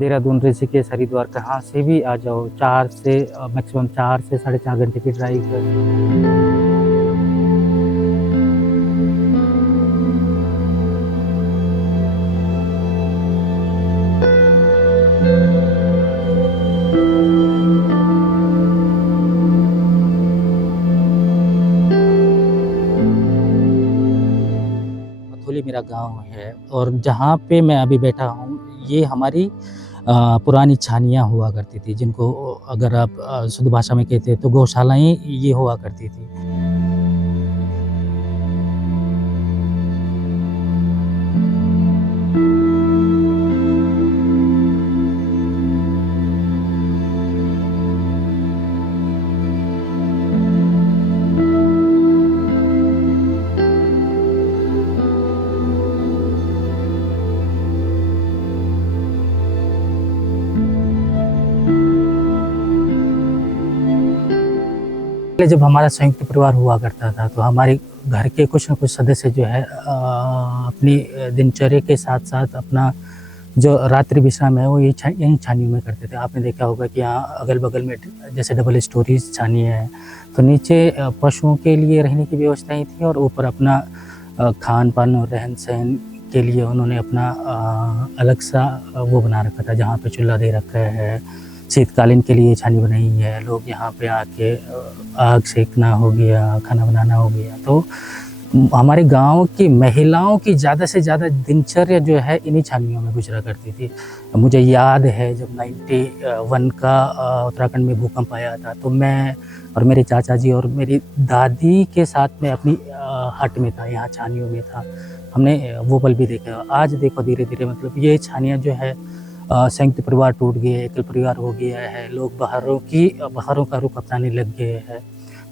देहरादून, ऋषिकेश, हरिद्वार कहाँ से भी आ जाओ, 4 से मैक्सिमम 4 से साढ़े 4 घंटे की ड्राइव है। मथुली मेरा गाँव है और जहाँ पे मैं अभी बैठा हूँ, ये हमारी पुरानी छानियाँ हुआ करती थी, जिनको अगर आप शुद्ध भाषा में कहते हैं तो गौशालाएँ ये हुआ करती थी। पहले जब हमारा संयुक्त परिवार हुआ करता था, तो हमारे घर के कुछ न कुछ सदस्य जो है अपनी दिनचर्या के साथ-साथ अपना जो रात्रि विश्राम है, वो यहीं छानियों में करते थे। आपने देखा होगा कि यहाँ अगल-बगल में जैसे डबल स्टोरीज़ छानियाँ हैं, तो नीचे पशुओं के लिए रहने की व्यवस्थाएँ थी और ऊपर अपना खान-पान और रहन-सहन के लिए उन्होंने अपना अलग-सा वो बना रखा था, जहाँ पे चूल्हा दे रखा है। शीतकालीन के लिए छानी बनाई है, लोग यहाँ पे आके आग सेकना हो गया, खाना बनाना हो गया। तो हमारे गाँव की महिलाओं की ज़्यादा से ज़्यादा दिनचर्या जो है इन्हीं छानियों में गुज़रा करती थी। मुझे याद है जब 91 का उत्तराखंड में भूकंप आया था, तो मैं और मेरे चाचा जी और मेरी दादी के साथ में अपनी हट में था, यहाँ छानियों में था। हमने वो पल भी देखा। आज देखो धीरे-धीरे मतलब ये छानियाँ जो है संयुक्त परिवार टूट गए, एकल परिवार हो गया है, लोग बाहरों का रुख अपनाने लग गए हैं।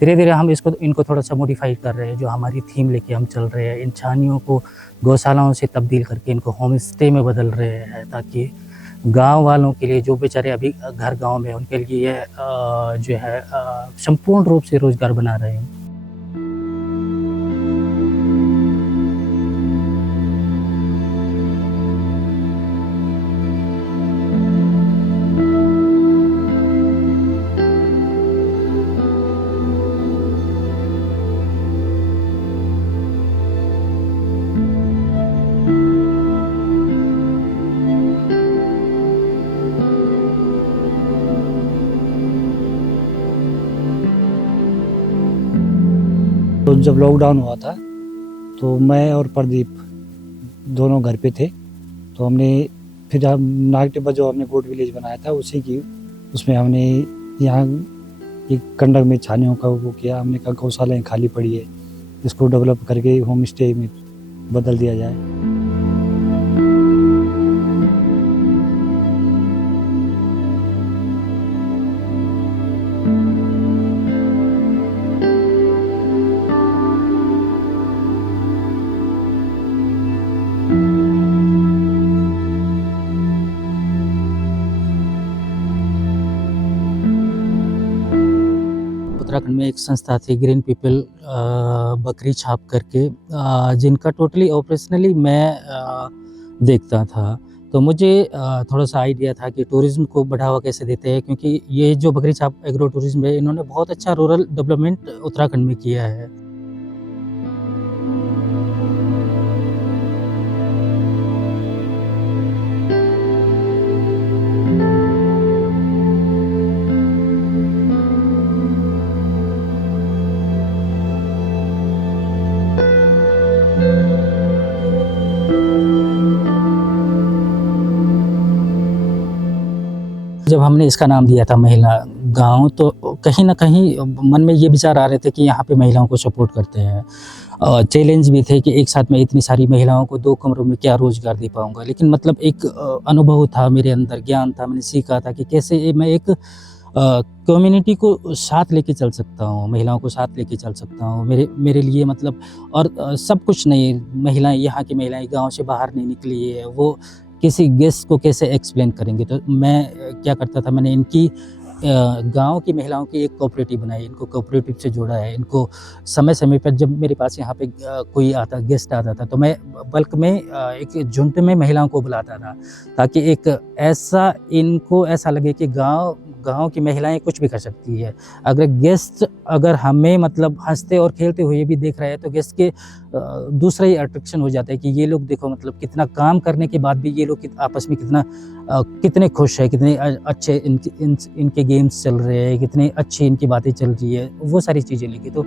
धीरे-धीरे हम इनको थोड़ा-सा मॉडिफ़ाई कर रहे हैं, जो हमारी थीम लेके हम चल रहे हैं। इन छानियों को गौशालाओं से तब्दील करके इनको होम स्टे में बदल रहे हैं, ताकि गाँव वालों के लिए जो बेचारे अभी घर गाँव में हैं, उनके लिए ये जो है संपूर्ण रूप से रोज़गार बना रहे हैं। तो जब लॉकडाउन हुआ था, तो मैं और प्रदीप दोनों घर पे थे। तो हमने फिर हम नाग टिब्बा जो हमने गोट विलेज बनाया था, उसी की उसमें हमने यहाँ एक कंडक में छानियों का वो किया। हमने कहा गौशालाएँ खाली पड़ी है, इसको डेवलप करके होम स्टे में बदल दिया जाए। उत्तराखंड में एक संस्था थी ग्रीन पीपल बकरी छाप करके, जिनका टोटली ऑपरेशनली मैं देखता था। तो मुझे थोड़ा-सा आइडिया था कि टूरिज़्म को बढ़ावा कैसे देते हैं, क्योंकि ये जो बकरी छाप एग्रो टूरिज़्म है, इन्होंने बहुत अच्छा रूरल डेवलपमेंट उत्तराखंड में किया है। जब हमने इसका नाम दिया था महिला गाँव, तो कहीं न कहीं मन में ये विचार आ रहे थे कि यहाँ पे महिलाओं को सपोर्ट करते हैं। चैलेंज भी थे कि एक साथ मैं इतनी सारी महिलाओं को 2 कमरों में क्या रोज़गार दे पाऊँगा। लेकिन मतलब एक अनुभव था मेरे अंदर, ज्ञान था, मैंने सीखा था कि कैसे मैं एक कम्युनिटी को साथ लेके चल सकता हूँ, महिलाओं को साथ लेके चल सकता हूँ। मेरे लिए मतलब और सब कुछ नहीं, महिलाएँ यहाँ की महिलाएँ गाँव से बाहर नहीं निकली है, वो किसी गेस्ट को कैसे एक्सप्लेन करेंगे। तो मैं क्या करता था, मैंने इनकी गांव की महिलाओं की एक कोऑपरेटिव बनाई, इनको कोऑपरेटिव से जोड़ा है। इनको समय-समय पर जब मेरे पास यहाँ पे कोई आता गेस्ट आता था तो मैं बल्क में एक झुंड में महिलाओं को बुलाता था, ताकि एक ऐसा इनको ऐसा लगे कि गाँव गाँव की महिलाएँ कुछ भी कर सकती है। अगर हमें मतलब हँसते और खेलते हुए भी देख रहा है तो गेस्ट के दूसरा ही अट्रैक्शन हो जाता है कि ये लोग देखो मतलब कितना काम करने के बाद भी ये लोग आपस में कितने खुश है, कितने अच्छे इनके गेम्स चल रहे हैं, कितनी अच्छी इनकी बातें चल रही है, वो सारी चीज़ें लिखी। तो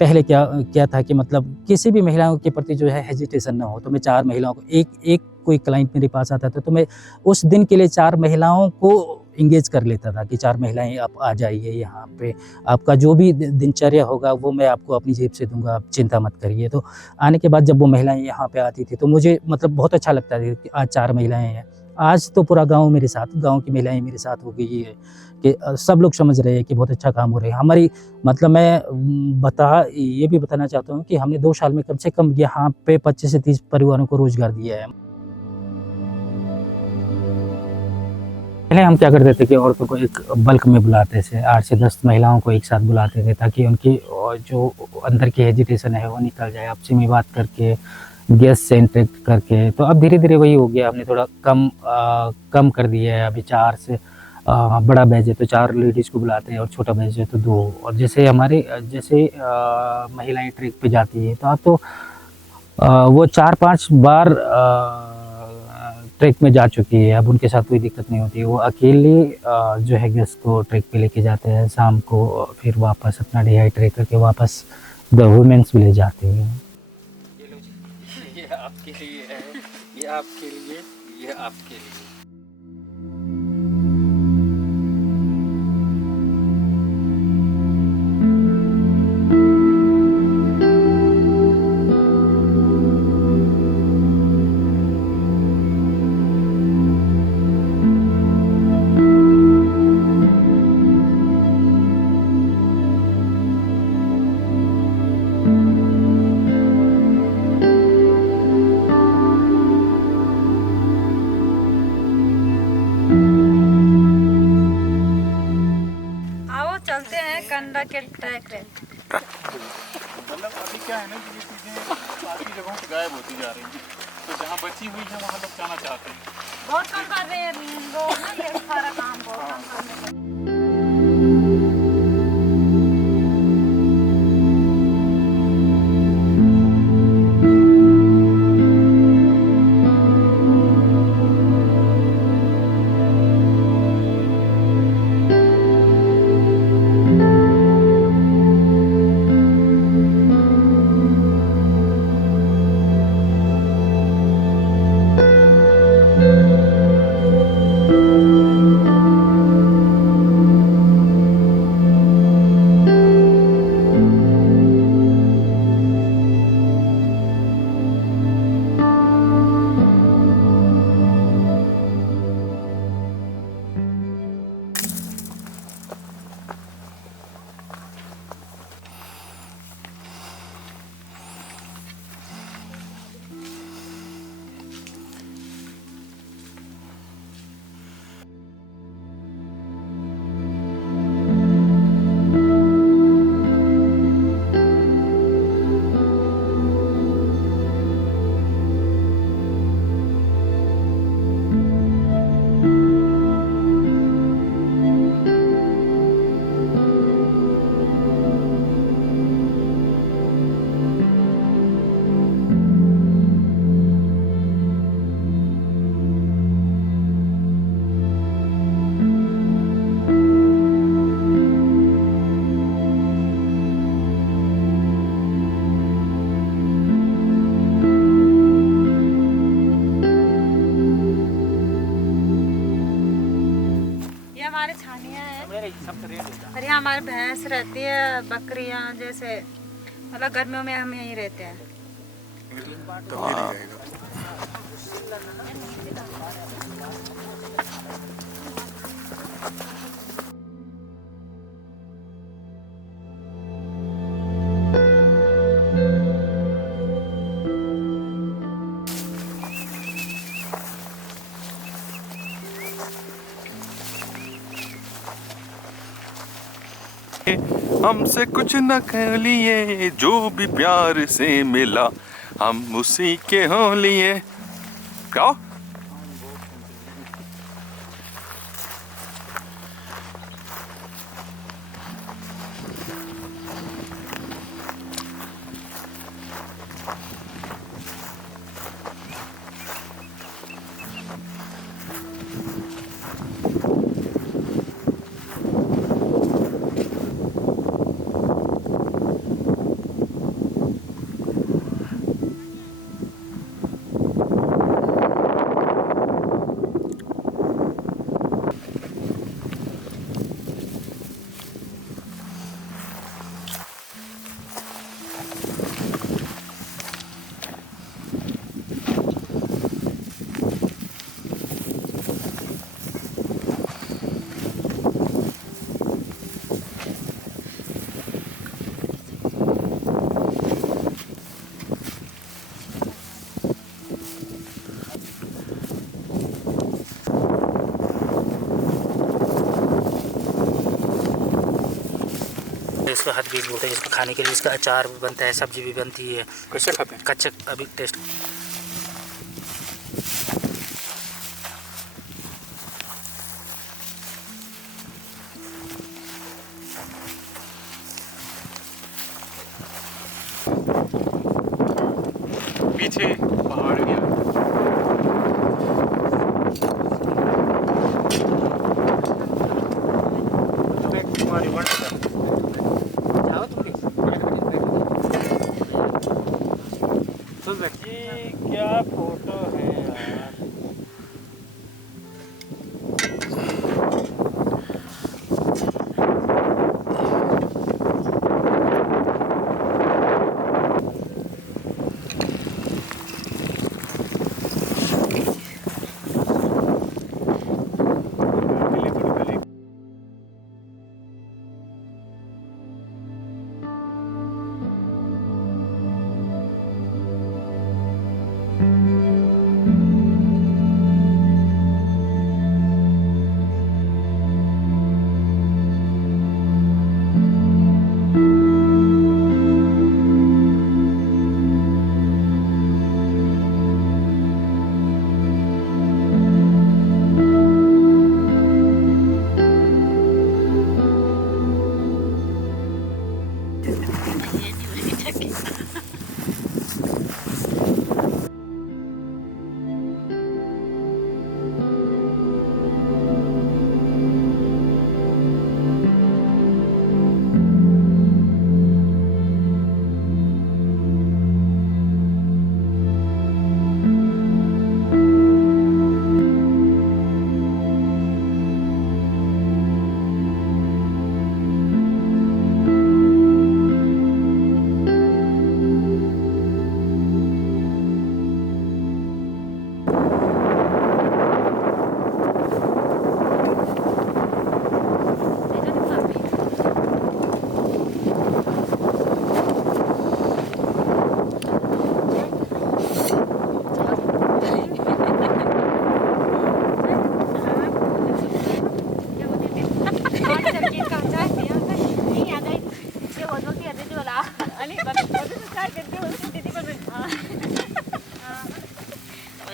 पहले क्या क्या था कि मतलब किसी भी महिलाओं के प्रति जो है हेजिटेशन ना हो, तो मैं 4 महिलाओं को एक एक कोई क्लाइंट मेरे पास आता था तो मैं उस दिन के लिए 4 महिलाओं को एंगेज कर लेता था कि 4 महिलाएँ आप आ जाइए यहाँ पे, आपका जो भी दिनचर्या होगा वो मैं आपको अपनी जेब से दूँगा, आप चिंता मत करिए। तो आने के बाद जब वो महिलाएँ यहाँ पे आती थी तो मुझे मतलब बहुत अच्छा लगता था कि आज 4 महिलाएँ हैं। आज तो पूरा गाँव मेरे साथ, गाँव की महिलाएँ मेरे साथ हो गई है कि सब लोग समझ रहे हैं कि बहुत अच्छा काम हो रहा है। हमारी मतलब मैं ये भी बताना चाहता हूँ कि हमने 2 साल में कम से कम यहाँ पे 25 से 30 परिवारों को रोज़गार दिया है। पहले हम क्या करते थे कि औरतों को एक बल्क में बुलाते थे, 8 से 10 महिलाओं को एक साथ बुलाते थे ताकि उनकी जो अंदर की हेजिटेशन है वो निकल जाए, आपसी में बात करके, गेस्ट से इंटरेक्ट करके। तो अब धीरे-धीरे वही हो गया, हमने थोड़ा कम कर दिया है। अभी 4 से बड़ा बैच है तो 4 लेडीज़ को बुलाते हैं और छोटा बैच है तो 2। और जैसे महिलाएँ ट्रिप पे जाती हैं तो अब तो वो 4-5 बार ट्रैक में जा चुकी है, अब उनके साथ कोई दिक्कत नहीं होती है। वो अकेले जो है गेस्ट को ट्रैक पे लेके जाते हैं, शाम को फिर वापस अपना डिहाइड्रेट करके वापस द वुमेन्स विलेज आते हैं। ये लो जी, ये आपके लिए है, ये आपके लिए, ये आपके लिए। आओ चलते हैं कंडा के ट्रैक पे। मतलब अभी क्या है ना कि ये चीज़ें काफ़ी जगहों पे गायब होती जा रही हैं, तो जहाँ बची हुई है वहाँ लोग जाना चाहते हैं। बहुत कम कर रहे हैं लोग ना ये सारा काम बहुत कम कर रहे हैं। हमारे छानिया है और यहाँ हमारे भैंस रहती है, बकरियाँ जैसे मतलब गर्मियों में हम यहीं रहते हैं। हमसे कुछ न कह लिए, जो भी प्यार से मिला हम उसी के हो लिए। क्या इसको हद बीज बोलते हैं, इसको खाने के लिए इसका अचार भी बनता है, सब्जी भी बनती है। कैसे खाते हैं? कच्चा अभी टेस्ट। पीछे पहाड़ गया। तुम्हारी वन जाओ तुम भी। ये क्या फोटो है यार।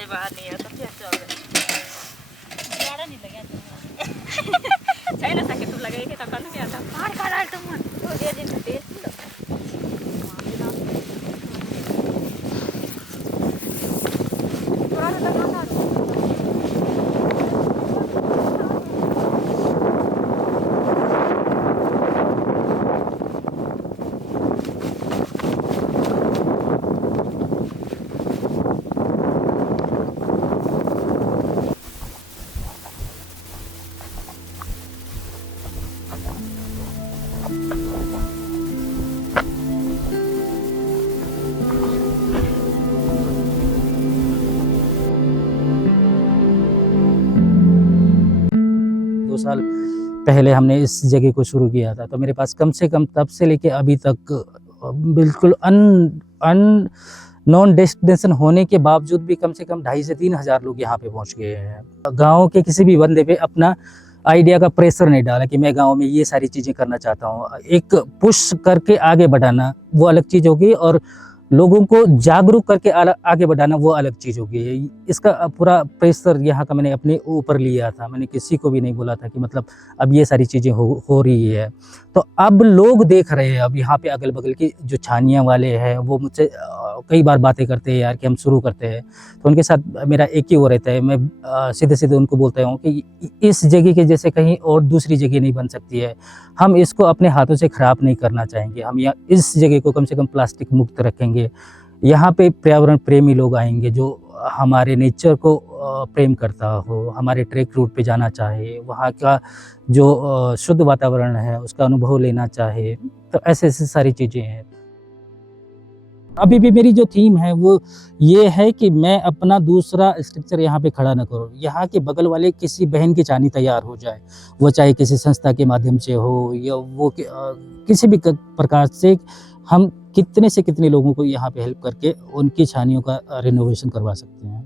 बाहर नहीं है तो फिर चल ज़्यादा नहीं लगे चाहिए ना सके तुम लगेगी तब करना क्या था मार का डाल तुम तो दे दिन तेज थोड़ा सा लगा साल पहले हमने इस जगह को शुरू किया था, तो मेरे पास कम से कम तब से लेके अभी तक बिल्कुल नॉन डेस्टिनेशन होने के बावजूद भी कम से कम 2,500 से 3,000 लोग यहाँ पे पहुँच गए हैं। गाँव के किसी भी बंदे पे अपना आइडिया का प्रेशर नहीं डाला कि मैं गांव में ये सारी चीज़ें करना चाहता हूँ। एक पुश करके आगे बढ़ाना वो अलग चीज़ होगी, और लोगों को जागरूक करके आगे बढ़ाना वो अलग चीज़ होगी। इसका पूरा प्रेशर यहाँ का मैंने अपने ऊपर लिया था। मैंने किसी को भी नहीं बोला था कि मतलब अब ये सारी चीज़ें हो रही है। तो अब लोग देख रहे हैं, अब यहाँ पे अगल बगल की जो छानियाँ वाले हैं वो मुझसे कई बार बातें करते हैं यार कि हम शुरू करते हैं। तो उनके साथ मेरा एक ही वो रहता है, मैं सीधे सीधे उनको बोलता हूँ कि इस जगह के जैसे कहीं और दूसरी जगह नहीं बन सकती है। हम इसको अपने हाथों से ख़राब नहीं करना चाहेंगे। हम यहाँ इस जगह को कम से कम प्लास्टिक मुक्त रखेंगे। यहाँ पे पर्यावरण प्रेमी लोग आएंगे जो हमारे नेचर को प्रेम करता हो, हमारे ट्रैक रूट पे जाना चाहे, वहाँ का जो शुद्ध वातावरण है उसका अनुभव लेना चाहे। तो ऐसे ऐसे सारी चीज़ें हैं। अभी भी मेरी जो थीम है वो ये है कि मैं अपना दूसरा स्ट्रक्चर यहाँ पे खड़ा ना करूँ। यहाँ के बगल वाले किसी बहन की छानी तैयार हो जाए, वो चाहे किसी संस्था के माध्यम से हो या वो किसी भी प्रकार से, हम कितने से कितने लोगों को यहाँ पे हेल्प करके उनकी छानियों का रिनोवेशन करवा सकते हैं।